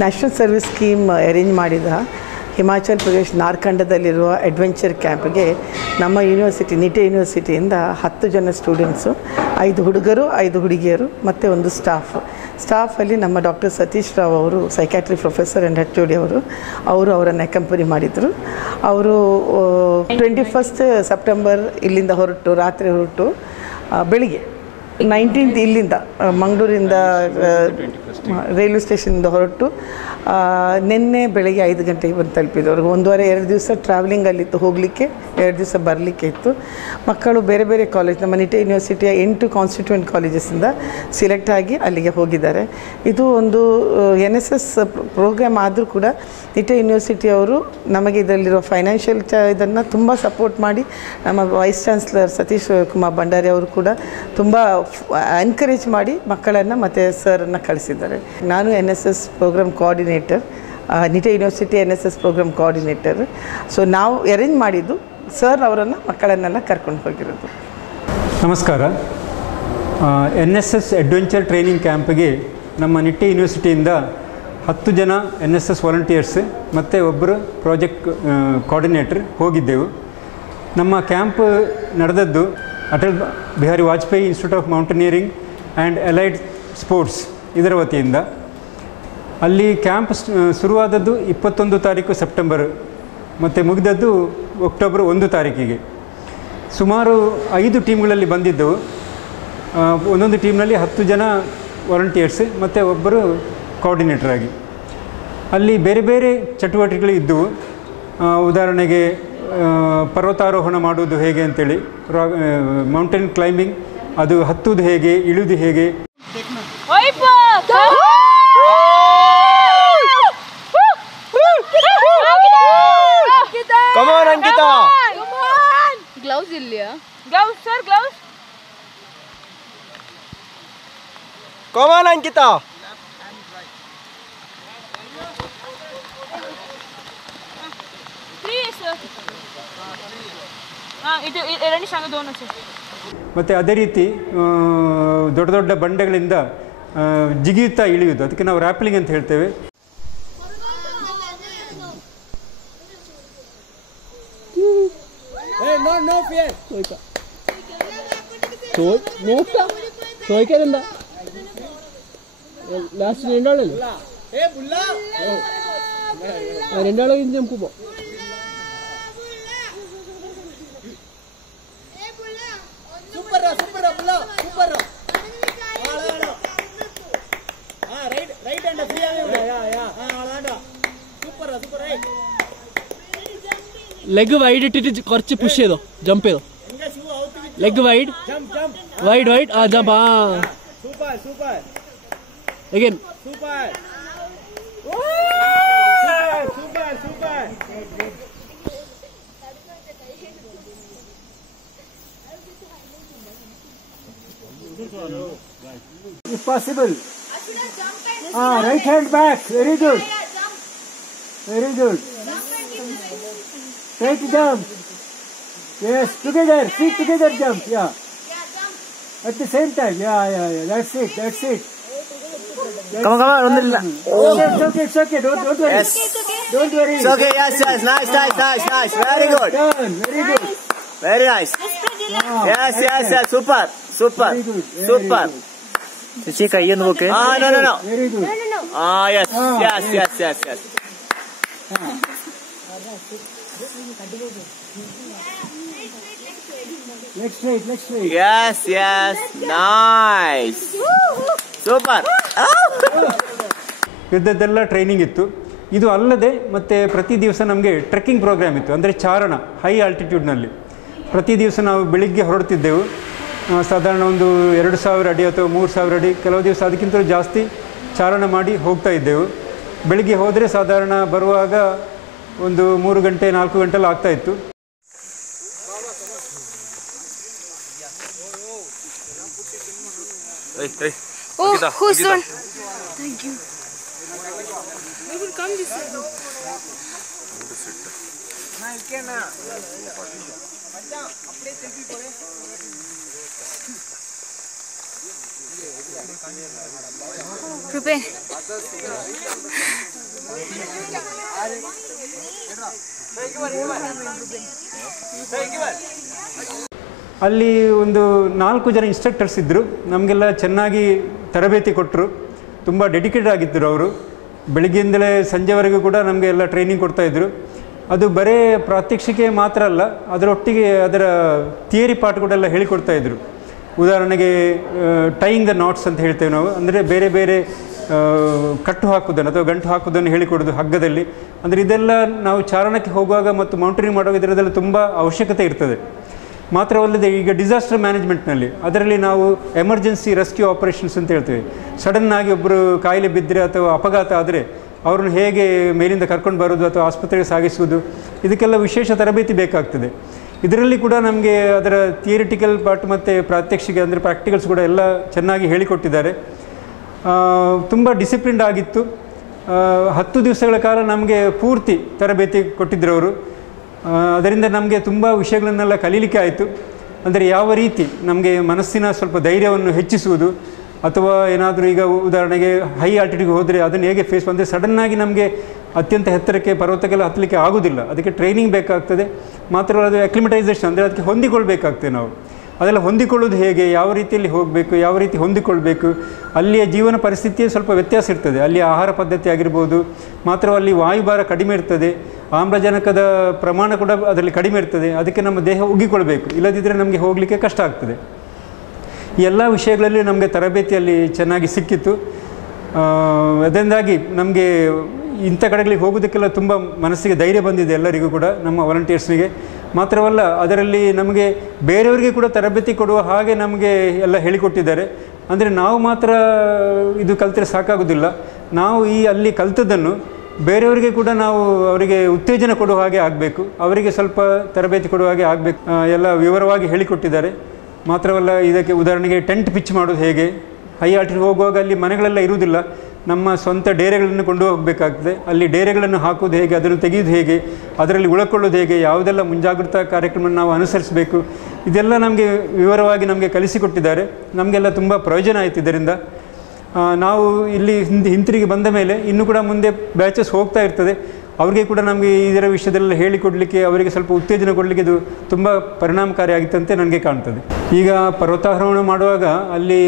National service scheme arrange ಮಾಡಿದ Himachal Pradesh ನಾರ್ಕಂಡದಲ್ಲಿರುವ adventure ಕ್ಯಾಂಪ್ಗೆ ನಮ್ಮ university Nitte ಯೂನಿವರ್ಸಿಟಿಯಿಂದ 10 ಜನ ಸ್ಟೂಡೆಂಟ್ಸು, 5 ಹುಡುಗರು 5 ಹುಡುಗಿಯರು ಮತ್ತು ಒಂದು ಸ್ಟಾಫಲ್ಲಿ ನಮ್ಮ ಡಾಕ್ಟರ್ ಸತೀಶ್ ರಾವ್ ಅವರು ಸೈಕ್ಯಾಟ್ರಿ ಪ್ರೊಫೆಸರ್ ಆ್ಯಂಡ್ HOD ಅವರು ಅವರನ್ನು ಅಕಂಪನಿ ಮಾಡಿದರು. ಅವರು 21 ಸೆಪ್ಟೆಂಬರ್ ಇಲ್ಲಿಂದ ಹೊರಟು, ರಾತ್ರಿ ಹೊರಟು ಬೆಳಿಗ್ಗೆ 19th ಇಲ್ಲಿಂದ ಮಂಗಳೂರಿಂದ ರೈಲ್ವೆ ಸ್ಟೇಷನಿಂದ ಹೊರಟು ನಿನ್ನೆ ಬೆಳಗ್ಗೆ 5 ಗಂಟೆಗೆ ಬಂದು ತಲುಪಿದವರು. 1.5-2 ದಿವಸ ಟ್ರಾವೆಲಿಂಗಲ್ಲಿತ್ತು, ಹೋಗಲಿಕ್ಕೆ 2 ದಿವಸ ಬರಲಿಕ್ಕೆ ಇತ್ತು. ಮಕ್ಕಳು ಬೇರೆ ಬೇರೆ ಕಾಲೇಜ್, ನಮ್ಮ ನಿಟೆ ಯೂನಿವರ್ಸಿಟಿಯ 8 ಕಾನ್ಸ್ಟಿಟ್ಯೂಯೆಂಟ್ ಕಾಲೇಜಸ್ಸಿಂದ ಸಿಲೆಕ್ಟ್ ಆಗಿ ಅಲ್ಲಿಗೆ ಹೋಗಿದ್ದಾರೆ. ಇದು ಒಂದು NSS ಪ್ರೋಗ್ರಾಮ್ ಆದರೂ ಕೂಡ ನಿಟೆ ಯೂನಿವರ್ಸಿಟಿಯವರು ನಮಗೆ ಇದರಲ್ಲಿರೋ ಫೈನಾನ್ಷಿಯಲ್ ಇದನ್ನು ತುಂಬ ಸಪೋರ್ಟ್ ಮಾಡಿ, ನಮ್ಮ ವೈಸ್ ಚಾನ್ಸಲರ್ ಸತೀಶ್ ಕುಮಾರ್ ಭಂಡಾರಿ ಅವರು ಕೂಡ ತುಂಬ ಎನ್ಕರೇಜ್ ಮಾಡಿ ಮಕ್ಕಳನ್ನು ಮತ್ತು ಸರನ್ನು ಕಳಿಸಿದ್ದಾರೆ. ನಾನು NSS programme coordinator, Nitte university NSS programme coordinator. So ನಾವು ಅರೇಂಜ್ ಮಾಡಿದ್ದು ಸರ್ ಅವರನ್ನು ಮಕ್ಕಳನ್ನೆಲ್ಲ ಕರ್ಕೊಂಡು ಹೋಗಿರೋದು. ನಮಸ್ಕಾರ. NSS ಅಡ್ವೆಂಚರ್ ಟ್ರೈನಿಂಗ್ ಕ್ಯಾಂಪ್ಗೆ ನಮ್ಮ ನಿಟ್ಟೆ ಯೂನಿವರ್ಸಿಟಿಯಿಂದ 10 ಜನ NSS ವಾಲಂಟಿಯರ್ಸ್ ಮತ್ತು ಒಬ್ಬರು ಪ್ರಾಜೆಕ್ಟ್ ಕೋಆರ್ಡಿನೇಟರ್ ಹೋಗಿದ್ದೆವು. ನಮ್ಮ ಕ್ಯಾಂಪ್ ನಡೆದದ್ದು Atal Bihari Vajpayee institute of mountaineering and allied sports ಇದರ ವತಿಯಿಂದ. ಅಲ್ಲಿ ಕ್ಯಾಂಪ್ ಶುರುವಾದದ್ದು 21 ತಾರೀಕು ಸೆಪ್ಟೆಂಬರ್ ಮತ್ತು ಮುಗಿದದ್ದು ಅಕ್ಟೋಬರ್ 1 ತಾರೀಕಿಗೆ. ಸುಮಾರು 5 ಟೀಮ್ಗಳಲ್ಲಿ ಬಂದಿದ್ದವು. ಒಂದೊಂದು ಟೀಮ್ನಲ್ಲಿ 10 ಜನ ವಾಲಂಟಿಯರ್ಸ್ ಮತ್ತು ಒಬ್ಬರು ಕೋಆರ್ಡಿನೇಟರ್ ಆಗಿ. ಅಲ್ಲಿ ಬೇರೆ ಬೇರೆ ಚಟುವಟಿಕೆಗಳು ಇದ್ದವು. ಉದಾಹರಣೆಗೆ ಪರ್ವತಾರೋಹಣ ಮಾಡುವುದು ಹೇಗೆ ಅಂತೇಳಿ, ಮೌಂಟೇನ್ ಕ್ಲೈಂಬಿಂಗ್, ಅದು ಹತ್ತುವುದು ಹೇಗೆ, ಇಳಿಯುವುದು ಹೇಗೆ. ಗ್ಲೌಸ್ ಇಲ್ಲಿಯಾ? Gloves sir, gloves. Come on, Ankita. ಮತ್ತು ಅದೇ ರೀತಿ ದೊಡ್ಡ ದೊಡ್ಡ ಬಂಡೆಗಳಿಂದ ಜಿಗಿಯುತ್ತಾ ಇಳಿಯುವುದು, ಅದಕ್ಕೆ ನಾವು ರ್ಯಾಪ್ಲಿಂಗ್ ಅಂತ ಹೇಳ್ತೇವೆ. ലാസ്റ്റ് രണ്ടാളല്ലേ? രണ്ടാളെ നമുക്ക് പോ. ലെഗ് വൈഡ് ഇട്ടിട്ട് കുറച്ച് പുഷ് ചെയ്തോ, ജമ്പ് ചെയ്തോ. ലെഗ് വൈഡ് വൈഡ് വൈഡ് ആ ജമ്പ്. ആ super super. Again. Super. Super, super. If possible. Right hand back. Very good. Very good. Straight jump. Yes, together. Feet together jump. Yeah. At the same time. Yeah. That's it. That's it. Come on, It's okay. Don't worry. Yes. Don't worry. It's okay, yes. Nice. Very good. Done. Very good. Very nice. Yes. Super. Very good. Super. Chichi, kayan okay? No. Very good. Yes. Leg straight. Yes. Nice. Super. ಇದ್ದದ್ದೆಲ್ಲ training ಇತ್ತು. ಇದು ಅಲ್ಲದೆ ಮತ್ತು ಪ್ರತಿ ದಿವಸ ನಮಗೆ trekking program ಇತ್ತು, ಅಂದರೆ ಚಾರಣ ಹೈ ಆಲ್ಟಿಟ್ಯೂಡ್ನಲ್ಲಿ. ಪ್ರತಿ ದಿವಸ ನಾವು ಬೆಳಿಗ್ಗೆ ಹೊರಡ್ತಿದ್ದೆವು. ಸಾಧಾರಣ ಒಂದು 2000 ಅಡಿ ಅಥವಾ 3000 ಅಡಿ, ಕೆಲವು ದಿವಸ ಅದಕ್ಕಿಂತಲೂ ಜಾಸ್ತಿ ಚಾರಣ ಮಾಡಿ ಹೋಗ್ತಾ ಇದ್ದೆವು. ಬೆಳಿಗ್ಗೆ ಹೋದರೆ ಸಾಧಾರಣ ಬರುವಾಗ ಒಂದು 3 ಗಂಟೆ 4 ಗಂಟೆಲ್ಲ ಆಗ್ತಾಯಿತ್ತು. who's on? Thank you. We will come this way. Prepare. ಅಲ್ಲಿ ಒಂದು 4 ಜನ ಇನ್ಸ್ಟ್ರಕ್ಟರ್ಸ್ ಇದ್ದರು. ನಮಗೆಲ್ಲ ಚೆನ್ನಾಗಿ ತರಬೇತಿ ಕೊಟ್ಟರು. ತುಂಬ ಡೆಡಿಕೇಟೆಡ್ ಆಗಿದ್ದರು ಅವರು. ಬೆಳಗ್ಗೆಯಿಂದಲೇ ಸಂಜೆವರೆಗೂ ಕೂಡ ನಮಗೆ ಎಲ್ಲ ಟ್ರೈನಿಂಗ್ ಕೊಡ್ತಾಯಿದ್ರು. ಅದು ಬರೀ ಪ್ರಾತ್ಯಕ್ಷಿಕೆ ಮಾತ್ರ ಅಲ್ಲ, ಅದರೊಟ್ಟಿಗೆ ಅದರ ಥಿಯರಿ ಪಾರ್ಟ್ ಕೂಡ ಎಲ್ಲ ಹೇಳಿಕೊಡ್ತಾಯಿದ್ರು. ಉದಾಹರಣೆಗೆ ಟೈಯಿಂಗ್ ದ ನಾಟ್ಸ್ ಅಂತ ಹೇಳ್ತೇವೆ ನಾವು. ಅಂದರೆ ಬೇರೆ ಬೇರೆ ಕಟ್ಟು ಹಾಕೋದನ್ನು ಅಥವಾ ಗಂಟು ಹಾಕೋದನ್ನು ಹೇಳಿಕೊಡೋದು ಹಗ್ಗದಲ್ಲಿ. ಅಂದರೆ ಇದೆಲ್ಲ ನಾವು ಚಾರಣಕ್ಕೆ ಹೋಗುವಾಗ ಮತ್ತು ಮೌಂಟೇನಿಂಗ್ ಮಾಡುವಾಗ ಇದರದೆಲ್ಲ ತುಂಬ ಅವಶ್ಯಕತೆ ಇರ್ತದೆ. ಮಾತ್ರವಲ್ಲದೆ ಈಗ ಡಿಸಾಸ್ಟರ್ ಮ್ಯಾನೇಜ್ಮೆಂಟ್ನಲ್ಲಿ ಅದರಲ್ಲಿ ನಾವು ಎಮರ್ಜೆನ್ಸಿ ರೆಸ್ಕ್ಯೂ ಆಪರೇಷನ್ಸ್ ಅಂತ ಹೇಳ್ತೇವೆ. ಸಡನ್ನಾಗಿ ಒಬ್ಬರು ಕಾಯಿಲೆ ಬಿದ್ದರೆ ಅಥವಾ ಅಪಘಾತ ಆದರೆ ಅವ್ರನ್ನ ಹೇಗೆ ಮೇಲಿಂದ ಕರ್ಕೊಂಡು ಬರೋದು ಅಥವಾ ಆಸ್ಪತ್ರೆಗೆ ಸಾಗಿಸುವುದು, ಇದಕ್ಕೆಲ್ಲ ವಿಶೇಷ ತರಬೇತಿ ಬೇಕಾಗ್ತದೆ. ಇದರಲ್ಲಿ ಕೂಡ ನಮಗೆ ಅದರ ಥಿಯರಿಟಿಕಲ್ ಪಾರ್ಟ್ ಮತ್ತು ಪ್ರಾತ್ಯಕ್ಷಿಕೆ ಅಂದರೆ ಪ್ರಾಕ್ಟಿಕಲ್ಸ್ ಕೂಡ ಎಲ್ಲ ಚೆನ್ನಾಗಿ ಹೇಳಿಕೊಟ್ಟಿದ್ದಾರೆ. ತುಂಬ ಡಿಸಿಪ್ಲಿನ್ಡ್ ಆಗಿತ್ತು. 10 ದಿವಸಗಳ ಕಾಲ ನಮಗೆ ಪೂರ್ತಿ ತರಬೇತಿ ಕೊಟ್ಟಿದ್ದರು ಅವರು. ಅದರಿಂದ ನಮಗೆ ತುಂಬ ವಿಷಯಗಳನ್ನೆಲ್ಲ ಕಲೀಲಿಕ್ಕೆ ಆಯಿತು. ಅಂದರೆ ಯಾವ ರೀತಿ ನಮಗೆ ಮನಸ್ಸಿನ ಸ್ವಲ್ಪ ಧೈರ್ಯವನ್ನು ಹೆಚ್ಚಿಸುವುದು, ಅಥವಾ ಏನಾದರೂ ಈಗ ಉದಾಹರಣೆಗೆ ಹೈ ಆಲ್ಟಿಟ್ಯೂಡ್ಗೆ ಹೋದರೆ ಅದನ್ನು ಹೇಗೆ ಫೇಸ್ ಅಂದರೆ ಸಡನ್ನಾಗಿ ನಮಗೆ ಅತ್ಯಂತ ಎತ್ತರಕ್ಕೆ ಪರ್ವತಕ್ಕೆಲ್ಲ ಹತ್ತಲಿಕ್ಕೆ ಆಗೋದಿಲ್ಲ. ಅದಕ್ಕೆ ಟ್ರೈನಿಂಗ್ ಬೇಕಾಗ್ತದೆ. ಮಾತ್ರ ಅದು ಅಕ್ಲಿಮಟೈಸೇಷನ್ ಅಂದರೆ ಅದಕ್ಕೆ ಹೊಂದಿಕೊಳ್ಬೇಕಾಗ್ತದೆ ನಾವು. ಅದೆಲ್ಲ ಹೊಂದಿಕೊಳ್ಳೋದು ಹೇಗೆ, ಯಾವ ರೀತಿಯಲ್ಲಿ ಹೋಗಬೇಕು, ಯಾವ ರೀತಿ ಹೊಂದಿಕೊಳ್ಬೇಕು. ಅಲ್ಲಿಯ ಜೀವನ ಪರಿಸ್ಥಿತಿಯೇ ಸ್ವಲ್ಪ ವ್ಯತ್ಯಾಸ ಇರ್ತದೆ. ಅಲ್ಲಿ ಆಹಾರ ಪದ್ಧತಿ ಆಗಿರ್ಬೋದು, ಮಾತ್ರ ಅಲ್ಲಿ ವಾಯುಭಾರ ಕಡಿಮೆ ಇರ್ತದೆ, ಆಮ್ಲಜನಕದ ಪ್ರಮಾಣ ಕೂಡ ಅದರಲ್ಲಿ ಕಡಿಮೆ ಇರ್ತದೆ. ಅದಕ್ಕೆ ನಮ್ಮ ದೇಹ ಉಗ್ಗಿಕೊಳ್ಬೇಕು, ಇಲ್ಲದಿದ್ದರೆ ನಮಗೆ ಹೋಗಲಿಕ್ಕೆ ಕಷ್ಟ ಆಗ್ತದೆ. ಈ ಎಲ್ಲ ವಿಷಯಗಳಲ್ಲಿ ನಮಗೆ ತರಬೇತಿಯಲ್ಲಿ ಚೆನ್ನಾಗಿ ಸಿಕ್ಕಿತ್ತು. ಅದರಿಂದಾಗಿ ನಮಗೆ ಇಂಥ ಕಡೆಗಳಿಗೆ ಹೋಗೋದಕ್ಕೆಲ್ಲ ತುಂಬ ಮನಸ್ಸಿಗೆ ಧೈರ್ಯ ಬಂದಿದೆ ಎಲ್ಲರಿಗೂ ಕೂಡ, ನಮ್ಮ ವಾಲಂಟಿಯರ್ಸ್ನಿಗೆ. ಮಾತ್ರವಲ್ಲ, ಅದರಲ್ಲಿ ನಮಗೆ ಬೇರೆಯವರಿಗೆ ಕೂಡ ತರಬೇತಿ ಕೊಡುವ ಹಾಗೆ ನಮಗೆ ಎಲ್ಲ ಹೇಳಿಕೊಟ್ಟಿದ್ದಾರೆ. ಅಂದರೆ ನಾವು ಮಾತ್ರ ಇದು ಕಲಿತರೆ ಸಾಕಾಗೋದಿಲ್ಲ, ನಾವು ಅಲ್ಲಿ ಕಲಿತದ್ದನ್ನು ಬೇರೆಯವರಿಗೆ ಕೂಡ ನಾವು ಅವರಿಗೆ ಉತ್ತೇಜನ ಕೊಡುವ ಹಾಗೆ ಆಗಬೇಕು, ಅವರಿಗೆ ಸ್ವಲ್ಪ ತರಬೇತಿ ಕೊಡುವ ಹಾಗೆ ಆಗಬೇಕು. ಎಲ್ಲ ವಿವರವಾಗಿ ಹೇಳಿಕೊಟ್ಟಿದ್ದಾರೆ. ಮಾತ್ರವಲ್ಲ, ಇದಕ್ಕೆ ಉದಾಹರಣೆಗೆ ಟೆಂಟ್ ಪಿಚ್ ಮಾಡೋದು ಹೇಗೆ, ಹೈ ಆಲ್ಟಿಟ್ಯೂಡ್ ಹೋಗುವಾಗ ಅಲ್ಲಿ ಮನೆಗಳೆಲ್ಲ ಇರುವುದಿಲ್ಲ, ನಮ್ಮ ಸ್ವಂತ ಡೇರೆಗಳನ್ನು ಕೊಂಡು ಹೋಗಬೇಕಾಗ್ತದೆ. ಅಲ್ಲಿ ಡೇರೆಗಳನ್ನು ಹಾಕೋದು ಹೇಗೆ, ಅದನ್ನು ತೆಗೆಯೋದು ಹೇಗೆ, ಅದರಲ್ಲಿ ಉಳ್ಕೊಳ್ಳೋದು ಹೇಗೆ, ಯಾವುದೆಲ್ಲ ಮುಂಜಾಗ್ರತಾ ಕಾರ್ಯಕ್ರಮವನ್ನು ನಾವು ಅನುಸರಿಸಬೇಕು, ಇದೆಲ್ಲ ನಮಗೆ ವಿವರವಾಗಿ ನಮಗೆ ಕಲಿಸಿಕೊಟ್ಟಿದ್ದಾರೆ. ನಮಗೆಲ್ಲ ತುಂಬ ಪ್ರಯೋಜನ ಆಯಿತು ಇದರಿಂದ. ನಾವು ಇಲ್ಲಿ ಹಿಂತಿರುಗಿ ಬಂದ ಮೇಲೆ ಇನ್ನೂ ಕೂಡ ಮುಂದೆ ಬ್ಯಾಚಸ್ ಹೋಗ್ತಾ ಇರ್ತದೆ. ಅವರಿಗೆ ಕೂಡ ನಮಗೆ ಇದರ ವಿಷಯದಲ್ಲ ಹೇಳಿಕೊಡಲಿಕ್ಕೆ, ಅವರಿಗೆ ಸ್ವಲ್ಪ ಉತ್ತೇಜನ ಕೊಡಲಿಕ್ಕೆ ಇದು ತುಂಬ ಪರಿಣಾಮಕಾರಿಯಾಗಿತ್ತಂತೆ ನನಗೆ ಕಾಣ್ತದೆ. ಈಗ ಪರ್ವತಾರೋಹಣ ಮಾಡುವಾಗ ಅಲ್ಲಿ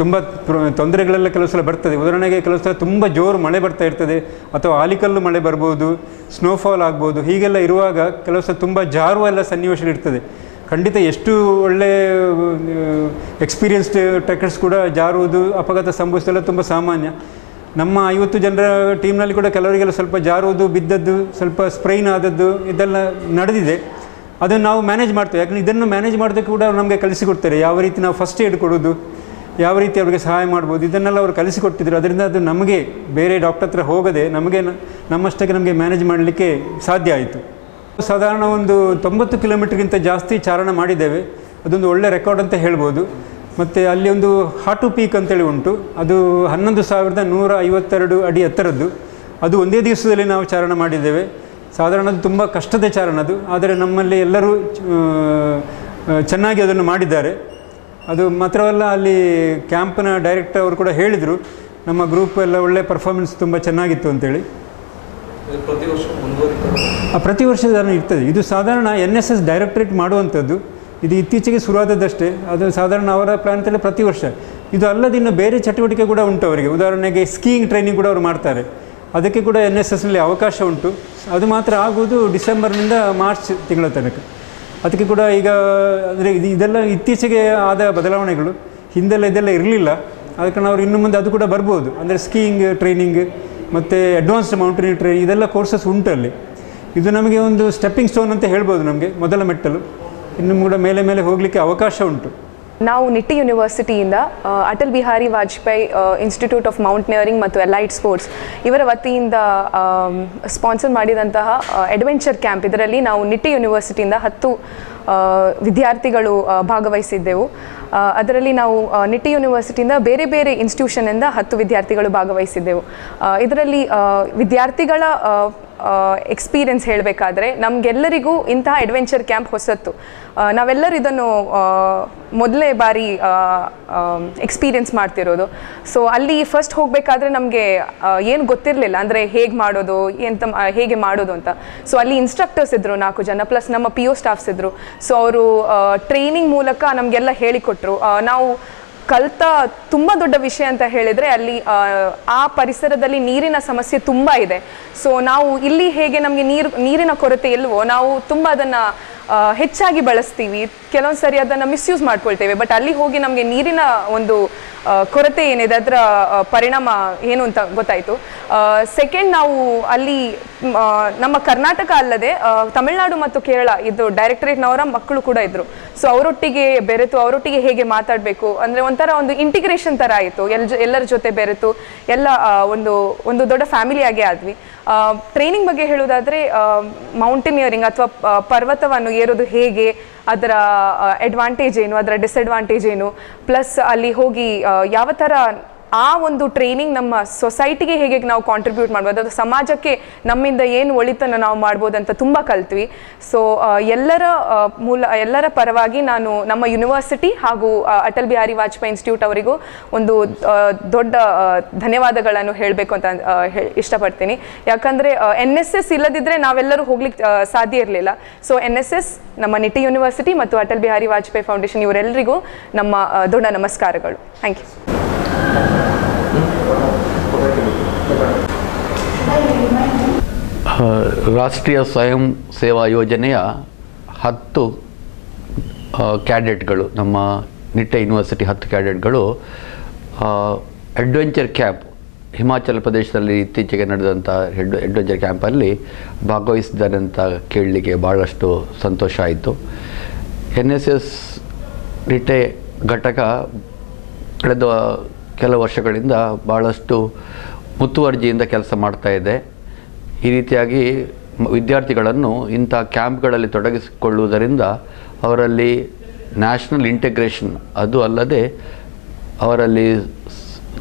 ತುಂಬ ತೊಂದರೆಗಳೆಲ್ಲ ಕೆಲವು ಸಲ ಬರ್ತದೆ. ಉದಾಹರಣೆಗೆ ಕೆಲವು ಸಲ ತುಂಬ ಜೋರು ಮಳೆ ಬರ್ತಾ ಇರ್ತದೆ, ಅಥವಾ ಆಲಿಕಲ್ಲು ಮಳೆ ಬರ್ಬೋದು, ಸ್ನೋಫಾಲ್ ಆಗ್ಬೋದು. ಹೀಗೆಲ್ಲ ಇರುವಾಗ ಕೆಲವು ಸಲ ತುಂಬ ಜಾರುವ ಎಲ್ಲ ಸನ್ನಿವೇಶಗಳಿರ್ತದೆ. ಖಂಡಿತ ಎಷ್ಟು ಒಳ್ಳೆಯ ಎಕ್ಸ್ಪೀರಿಯನ್ಸ್ಡ್ ಟ್ರೆಕರ್ಸ್ ಕೂಡ ಜಾರುವುದು, ಅಪಘಾತ ಸಂಭವಿಸೋದೆಲ್ಲ ತುಂಬ ಸಾಮಾನ್ಯ. ನಮ್ಮ 50 ಜನರ ಟೀಮ್ನಲ್ಲಿ ಕೂಡ ಕೆಲವರಿಗೆಲ್ಲ ಸ್ವಲ್ಪ ಜಾರುವುದು, ಬಿದ್ದದ್ದು, ಸ್ವಲ್ಪ ಸ್ಪ್ರೈನ್ ಆದದ್ದು ಇದೆಲ್ಲ ನಡೆದಿದೆ. ಅದನ್ನು ನಾವು ಮ್ಯಾನೇಜ್ ಮಾಡ್ತೇವೆ. ಯಾಕಂದರೆ ಇದನ್ನು ಮ್ಯಾನೇಜ್ ಮಾಡೋದಕ್ಕೆ ಕೂಡ ನಮಗೆ ಕಲಿಸಿಕೊಡ್ತಾರೆ. ಯಾವ ರೀತಿ ನಾವು ಫಸ್ಟ್ ಏಡ್ ಕೊಡೋದು, ಯಾವ ರೀತಿ ಅವರಿಗೆ ಸಹಾಯ ಮಾಡ್ಬೋದು, ಇದನ್ನೆಲ್ಲ ಅವರು ಕಲಿಸಿಕೊಟ್ಟಿದ್ರು. ಅದರಿಂದ ಅದು ನಮಗೆ ಬೇರೆ ಡಾಕ್ಟರ್ ಹತ್ರ ಹೋಗದೆ ನಮ್ಮಷ್ಟಕ್ಕೆ ನಮಗೆ ಮ್ಯಾನೇಜ್ ಮಾಡಲಿಕ್ಕೆ ಸಾಧ್ಯ ಆಯಿತು. ಸಾಧಾರಣ ಒಂದು 90 ಕಿಲೋಮೀಟ್ರ್ಗಿಂತ ಜಾಸ್ತಿ ಚಾರಣ ಮಾಡಿದ್ದೇವೆ. ಅದೊಂದು ಒಳ್ಳೆ ರೆಕಾರ್ಡ್ ಅಂತ ಹೇಳ್ಬೋದು. ಮತ್ತು ಅಲ್ಲಿ ಒಂದು ಹಾಟು ಪೀಕ್ ಅಂತೇಳಿ ಉಂಟು. ಅದು 11,152 ಅಡಿ ಎತ್ತರದ್ದು. ಅದು ಒಂದೇ ದಿವಸದಲ್ಲಿ ನಾವು ಚಾರಣ ಮಾಡಿದ್ದೇವೆ. ಸಾಧಾರಣ ಅದು ತುಂಬ ಕಷ್ಟದ ಚಾರಣ ಅದು, ಆದರೆ ನಮ್ಮಲ್ಲಿ ಎಲ್ಲರೂ ಚೆನ್ನಾಗಿ ಅದನ್ನು ಮಾಡಿದ್ದಾರೆ. ಅದು ಮಾತ್ರವಲ್ಲ, ಅಲ್ಲಿ ಕ್ಯಾಂಪ್ನ ಡೈರೆಕ್ಟರ್ ಅವರು ಕೂಡ ಹೇಳಿದರು, ನಮ್ಮ ಗ್ರೂಪ್ ಎಲ್ಲ ಒಳ್ಳೆ ಪರ್ಫಾರ್ಮೆನ್ಸ್ ತುಂಬ ಚೆನ್ನಾಗಿತ್ತು ಅಂತೇಳಿ. ಪ್ರತಿ ವರ್ಷ ಇರ್ತದೆ. ಇದು ಸಾಧಾರಣ NSS ಡೈರೆಕ್ಟರೇಟ್ ಮಾಡುವಂಥದ್ದು. ಇದು ಇತ್ತೀಚೆಗೆ ಶುರುವಾದದ್ದಷ್ಟೇ. ಅದು ಸಾಧಾರಣ ಅವರ ಪ್ಲಾನ್ತಲ್ಲಿ ಪ್ರತಿ ವರ್ಷ. ಇದು ಅಲ್ಲದೆ ಇನ್ನು ಬೇರೆ ಚಟುವಟಿಕೆ ಕೂಡ ಉಂಟು ಅವರಿಗೆ. ಉದಾಹರಣೆಗೆ ಸ್ಕೀಯಿಂಗ್ ಟ್ರೈನಿಂಗ್ ಕೂಡ ಅವರು ಮಾಡ್ತಾರೆ. ಅದಕ್ಕೆ ಕೂಡ NSSನಲ್ಲಿ ಅವಕಾಶ ಉಂಟು. ಅದು ಮಾತ್ರ ಆಗುವುದು ಡಿಸೆಂಬರ್ನಿಂದ ಮಾರ್ಚ್ ತಿಂಗಳ ತನಕ. ಅದಕ್ಕೆ ಕೂಡ ಈಗ ಅಂದರೆ ಇದೆಲ್ಲ ಇತ್ತೀಚೆಗೆ ಆದ ಬದಲಾವಣೆಗಳು. ಹಿಂದೆಲ್ಲ ಇದೆಲ್ಲ ಇರಲಿಲ್ಲ. ಅದಕ್ಕೆ ನಾವು ಇನ್ನು ಮುಂದೆ ಅದು ಕೂಡ ಬರ್ಬೋದು. ಅಂದರೆ ಸ್ಕೀಯಿಂಗ್ ಟ್ರೈನಿಂಗ್ ಮತ್ತು ಅಡ್ವಾನ್ಸ್ಡ್ ಮೌಂಟೇನಿಂಗ್ ಟ್ರೈನಿಂಗ್ ಇದೆಲ್ಲ ಕೋರ್ಸಸ್ ಉಂಟಲ್ಲಿ. ಇದು ನಮಗೆ ಒಂದು ಸ್ಟೆಪ್ಪಿಂಗ್ ಸ್ಟೋನ್ ಅಂತ ಹೇಳ್ಬೋದು, ನಮಗೆ ಮೊದಲ ಮೆಟ್ಟಲು. ಇನ್ನು ಕೂಡ ಮೇಲೆ ಮೇಲೆ ಹೋಗಲಿಕ್ಕೆ ಅವಕಾಶ ಉಂಟು. ನಾವು ನಿಟ್ಟಿ ಯೂನಿವರ್ಸಿಟಿಯಿಂದ Atal Bihari Vajpayee institute of mountaineering ಮತ್ತು ಅಲೈಡ್ ಸ್ಪೋರ್ಟ್ಸ್ ಇವರ ವತಿಯಿಂದ ಸ್ಪಾನ್ಸರ್ ಮಾಡಿದಂತಹ ಅಡ್ವೆಂಚರ್ ಕ್ಯಾಂಪ್, ಇದರಲ್ಲಿ ನಾವು ನಿಟ್ಟಿ ಯೂನಿವರ್ಸಿಟಿಯಿಂದ 10 ವಿದ್ಯಾರ್ಥಿಗಳು ಭಾಗವಹಿಸಿದ್ದೆವು. ಅದರಲ್ಲಿ ನಾವು ನಿಟ್ಟಿ ಯೂನಿವರ್ಸಿಟಿಯಿಂದ ಬೇರೆ ಬೇರೆ ಇನ್ಸ್ಟಿಟ್ಯೂಷನಿಂದ 10 ವಿದ್ಯಾರ್ಥಿಗಳು ಭಾಗವಹಿಸಿದ್ದೆವು. ಇದರಲ್ಲಿ ವಿದ್ಯಾರ್ಥಿಗಳ ಎಕ್ಸ್ಪೀರಿಯನ್ಸ್ ಹೇಳಬೇಕಾದ್ರೆ ನಮಗೆಲ್ಲರಿಗೂ ಇಂತಹ ಅಡ್ವೆಂಚರ್ ಕ್ಯಾಂಪ್ ಹೊಸತ್ತು. ನಾವೆಲ್ಲರೂ ಇದನ್ನು ಮೊದಲೇ ಬಾರಿ ಎಕ್ಸ್ಪೀರಿಯನ್ಸ್ ಮಾಡ್ತಿರೋದು. ಸೊ ಅಲ್ಲಿ ಫಸ್ಟ್ ಹೋಗಬೇಕಾದ್ರೆ ನಮಗೆ ಏನು ಗೊತ್ತಿರಲಿಲ್ಲ, ಅಂದರೆ ಹೇಗೆ ಮಾಡೋದು ಹೇಗೆ ಮಾಡೋದು ಅಂತ. ಸೊ ಅಲ್ಲಿ ಇನ್ಸ್ಟ್ರಕ್ಟರ್ಸ್ ಇದ್ದರು 4 ಜನ, ಪ್ಲಸ್ ನಮ್ಮ PO ಸ್ಟಾಫ್ಸ್ ಇದ್ದರು. ಸೊ ಅವರು ಟ್ರೈನಿಂಗ್ ಮೂಲಕ ನಮಗೆಲ್ಲ ಹೇಳಿಕೊಟ್ರು. ನಾವು ಕಲಿತ ತುಂಬ ದೊಡ್ಡ ವಿಷಯ ಅಂತ ಹೇಳಿದರೆ ಅಲ್ಲಿ ಆ ಪರಿಸರದಲ್ಲಿ ನೀರಿನ ಸಮಸ್ಯೆ ತುಂಬ ಇದೆ. ಸೊ ನಾವು ಇಲ್ಲಿ ಹೇಗೆ ನಮಗೆ ನೀರಿನ ಕೊರತೆ ಇಲ್ವೋ ನಾವು ತುಂಬ ಅದನ್ನು ಹೆಚ್ಚಾಗಿ ಬಳಸ್ತೀವಿ, ಕೆಲವೊಂದು ಸರಿ ಅದನ್ನು ಮಿಸ್ಯೂಸ್ ಮಾಡ್ಕೊಳ್ತೇವೆ. ಬಟ್ ಅಲ್ಲಿ ಹೋಗಿ ನಮಗೆ ನೀರಿನ ಒಂದು ಕೊರತೆ ಏನಿದೆ ಅದರ ಪರಿಣಾಮ ಏನು ಅಂತ ಗೊತ್ತಾಯಿತು. ಸೆಕೆಂಡ್, ನಾವು ಅಲ್ಲಿ ನಮ್ಮ ಕರ್ನಾಟಕ ಅಲ್ಲದೆ ತಮಿಳುನಾಡು ಮತ್ತು ಕೇರಳ ಇದು ಡೈರೆಕ್ಟರೇಟ್ನವರ ಮಕ್ಕಳು ಕೂಡ ಇದ್ದರು. ಸೊ ಅವರೊಟ್ಟಿಗೆ ಬೆರೆತು ಅವರೊಟ್ಟಿಗೆ ಹೇಗೆ ಮಾತಾಡಬೇಕು ಅಂದರೆ ಒಂಥರ ಒಂದು ಇಂಟಿಗ್ರೇಷನ್ ಥರ ಆಯಿತು. ಎಲ್ಲರ ಜೊತೆ ಬೆರೆತು ಎಲ್ಲ ಒಂದು ದೊಡ್ಡ ಫ್ಯಾಮಿಲಿಯಾಗೇ ಆದ್ವಿ. ಟ್ರೈನಿಂಗ್ ಬಗ್ಗೆ ಹೇಳೋದಾದರೆ ಮೌಂಟೇನಿಯರಿಂಗ್ ಅಥವಾ ಪರ್ವತವನ್ನು ಏರೋದು ಹೇಗೆ, ಅದರ ಅಡ್ವಾಂಟೇಜ್ ಏನು, ಅದರ ಡಿಸ್ಅಡ್ವಾಂಟೇಜ್ ಏನು, ಪ್ಲಸ್ ಅಲ್ಲಿ ಹೋಗಿ ಯಾವ ಥರ ಆ ಒಂದು ಟ್ರೈನಿಂಗ್ ನಮ್ಮ ಸೊಸೈಟಿಗೆ ಹೇಗೆ ನಾವು ಕಾಂಟ್ರಿಬ್ಯೂಟ್ ಮಾಡ್ಬೋದು, ಅದು ಸಮಾಜಕ್ಕೆ ನಮ್ಮಿಂದ ಏನು ಒಳಿತನ್ನು ನಾವು ಮಾಡ್ಬೋದು ಅಂತ ತುಂಬ ಕಲ್ತ್ವಿ. ಸೊ ಎಲ್ಲರ ಪರವಾಗಿ ನಾನು ನಮ್ಮ ಯೂನಿವರ್ಸಿಟಿ ಹಾಗೂ ಅಟಲ್ ಬಿಹಾರಿ ವಾಜಪೇಯಿ ಇನ್ಸ್ಟಿಟ್ಯೂಟ್ ಅವರಿಗೂ ಒಂದು ದೊಡ್ಡ ಧನ್ಯವಾದಗಳನ್ನು ಹೇಳಬೇಕು ಅಂತ ಇಷ್ಟಪಡ್ತೀನಿ. ಯಾಕಂದರೆ NSS ಇಲ್ಲದಿದ್ದರೆ ನಾವೆಲ್ಲರೂ ಹೋಗ್ಲಿಕ್ಕೆ ಸಾಧ್ಯ ಇರಲಿಲ್ಲ. ಸೊ NSS, ನಮ್ಮ ನಿಟಿ ಯೂನಿವರ್ಸಿಟಿ ಮತ್ತು ಅಟಲ್ ಬಿಹಾರಿ ವಾಜಪೇಯಿ ಫೌಂಡೇಶನ್ ಇವರೆಲ್ಲರಿಗೂ ನಮ್ಮ ದೊಡ್ಡ ನಮಸ್ಕಾರಗಳು. Thank you. ರಾಷ್ಟ್ರೀಯ ಸ್ವಯಂ ಸೇವಾ ಯೋಜನೆಯ 10 ಕ್ಯಾಡೆಟ್ಗಳು, ನಮ್ಮ ನಿಟ್ಟೆ ಯೂನಿವರ್ಸಿಟಿ 10 ಕ್ಯಾಡೆಟ್ಗಳು ಅಡ್ವೆಂಚರ್ ಕ್ಯಾಂಪ್ ಹಿಮಾಚಲ ಪ್ರದೇಶದಲ್ಲಿ ಇತ್ತೀಚೆಗೆ ನಡೆದಂಥ ಅಡ್ವೆಂಚರ್ ಕ್ಯಾಂಪಲ್ಲಿ ಭಾಗವಹಿಸಿದ್ದಾರೆ ಅಂತ ಕೇಳಲಿಕ್ಕೆ ಭಾಳಷ್ಟು ಸಂತೋಷ ಆಯಿತು. NSS ನಿಟ್ಟೆ ಘಟಕ ಕಳೆದ ಕೆಲವು ವರ್ಷಗಳಿಂದ ಭಾಳಷ್ಟು ಮುತುವರ್ಜಿಯಿಂದ ಕೆಲಸ ಮಾಡ್ತಾ ಇದೆ. ಈ ರೀತಿಯಾಗಿ ವಿದ್ಯಾರ್ಥಿಗಳನ್ನು ಇಂಥ ಕ್ಯಾಂಪ್ಗಳಲ್ಲಿ ತೊಡಗಿಸಿಕೊಳ್ಳುವುದರಿಂದ ಅವರಲ್ಲಿ ನ್ಯಾಷನಲ್ ಇಂಟಿಗ್ರೇಷನ್, ಅದು ಅಲ್ಲದೆ ಅವರಲ್ಲಿ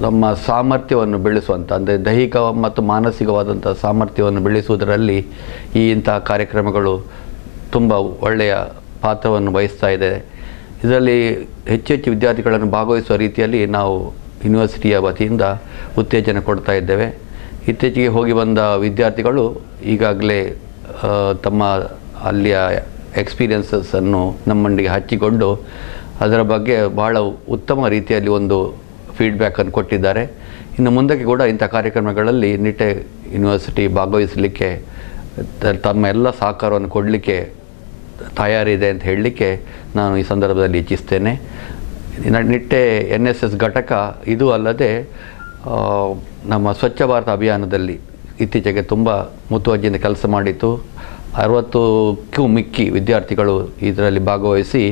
ನಮ್ಮ ಸಾಮರ್ಥ್ಯವನ್ನು ಬೆಳೆಸುವಂಥ, ಅಂದರೆ ದೈಹಿಕ ಮತ್ತು ಮಾನಸಿಕವಾದಂಥ ಸಾಮರ್ಥ್ಯವನ್ನು ಬೆಳೆಸುವುದರಲ್ಲಿ ಇಂಥ ಕಾರ್ಯಕ್ರಮಗಳು ತುಂಬ ಒಳ್ಳೆಯ ಪಾತ್ರವನ್ನು ವಹಿಸ್ತಾ ಇದೆ. ಇದರಲ್ಲಿ ಹೆಚ್ಚು ವಿದ್ಯಾರ್ಥಿಗಳನ್ನು ಭಾಗವಹಿಸುವ ರೀತಿಯಲ್ಲಿ ನಾವು ಯೂನಿವರ್ಸಿಟಿಯ ವತಿಯಿಂದ ಉತ್ತೇಜನ ಕೊಡ್ತಾ ಇದ್ದೇವೆ. ಇತ್ತೀಚೆಗೆ ಹೋಗಿ ಬಂದ ವಿದ್ಯಾರ್ಥಿಗಳು ಈಗಾಗಲೇ ತಮ್ಮ ಅಲ್ಲಿಯ ಎಕ್ಸ್ಪೀರಿಯನ್ಸನ್ನು ನಮ್ಮೊಂದಿಗೆ ಹಂಚಿಕೊಂಡು ಅದರ ಬಗ್ಗೆ ಭಾಳ ಉತ್ತಮ ರೀತಿಯಲ್ಲಿ ಒಂದು ಫೀಡ್ಬ್ಯಾಕನ್ನು ಕೊಟ್ಟಿದ್ದಾರೆ. ಇನ್ನು ಮುಂದಕ್ಕೆ ಕೂಡ ಇಂಥ ಕಾರ್ಯಕ್ರಮಗಳಲ್ಲಿ ನಿಟ್ಟೆ ಯೂನಿವರ್ಸಿಟಿ ಭಾಗವಹಿಸಲಿಕ್ಕೆ ತಮ್ಮ ಎಲ್ಲ ಸಹಕಾರವನ್ನು ಕೊಡಲಿಕ್ಕೆ ತಯಾರಿದೆ ಅಂತ ಹೇಳಲಿಕ್ಕೆ ನಾನು ಈ ಸಂದರ್ಭದಲ್ಲಿ ಇಚ್ಛಿಸ್ತೇನೆ. ನಿಟ್ಟೆ NSS ಘಟಕ ಇದು ಅಲ್ಲದೆ ನಮ್ಮ ಸ್ವಚ್ಛ ಭಾರತ ಅಭಿಯಾನದಲ್ಲಿ ಇತ್ತೀಚೆಗೆ ತುಂಬ ಮುತುವರ್ಜಿಯಿಂದ ಕೆಲಸ ಮಾಡಿತ್ತು. 60ಕ್ಕೂ ಮಿಕ್ಕಿ ವಿದ್ಯಾರ್ಥಿಗಳು ಇದರಲ್ಲಿ ಭಾಗವಹಿಸಿ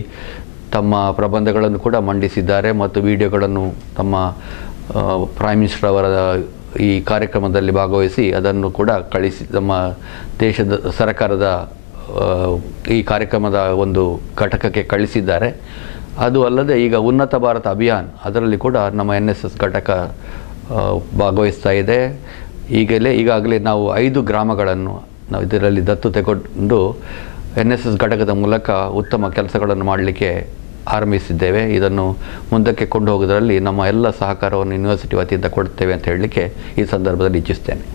ತಮ್ಮ ಪ್ರಬಂಧಗಳನ್ನು ಕೂಡ ಮಂಡಿಸಿದ್ದಾರೆ ಮತ್ತು ವಿಡಿಯೋಗಳನ್ನು ತಮ್ಮ ಪ್ರೈಮ್ ಮಿನಿಸ್ಟರ್ ಅವರ ಈ ಕಾರ್ಯಕ್ರಮದಲ್ಲಿ ಭಾಗವಹಿಸಿ ಅದನ್ನು ಕೂಡ ಕಳಿಸಿ ನಮ್ಮ ದೇಶದ ಸರ್ಕಾರದ ಈ ಕಾರ್ಯಕ್ರಮದ ಒಂದು ಘಟಕಕ್ಕೆ ಕಳಿಸಿದ್ದಾರೆ. ಅದು ಅಲ್ಲದೆ ಈಗ ಉನ್ನತ ಭಾರತ ಅಭಿಯಾನ್ ಅದರಲ್ಲಿ ಕೂಡ ನಮ್ಮ NSS ಘಟಕ ಭಾಗವಹಿಸ್ತಾ ಇದೆ. ಈಗಾಗಲೇ ನಾವು 5 ಗ್ರಾಮಗಳನ್ನು ನಾವು ಇದರಲ್ಲಿ ದತ್ತು ತೆಗೆದುಕೊಂಡು NSS ಘಟಕದ ಮೂಲಕ ಉತ್ತಮ ಕೆಲಸಗಳನ್ನು ಮಾಡಲಿಕ್ಕೆ ಆರಂಭಿಸಿದ್ದೇವೆ. ಇದನ್ನು ಮುಂದಕ್ಕೆ ಕೊಂಡು ಹೋಗೋದರಲ್ಲಿ ನಮ್ಮ ಎಲ್ಲ ಸಹಕಾರವನ್ನು ಯೂನಿವರ್ಸಿಟಿ ವತಿಯಿಂದ ಕೊಡ್ತೇವೆ ಅಂತ ಹೇಳಲಿಕ್ಕೆ ಈ ಸಂದರ್ಭದಲ್ಲಿ ಇಚ್ಛಿಸ್ತೇನೆ.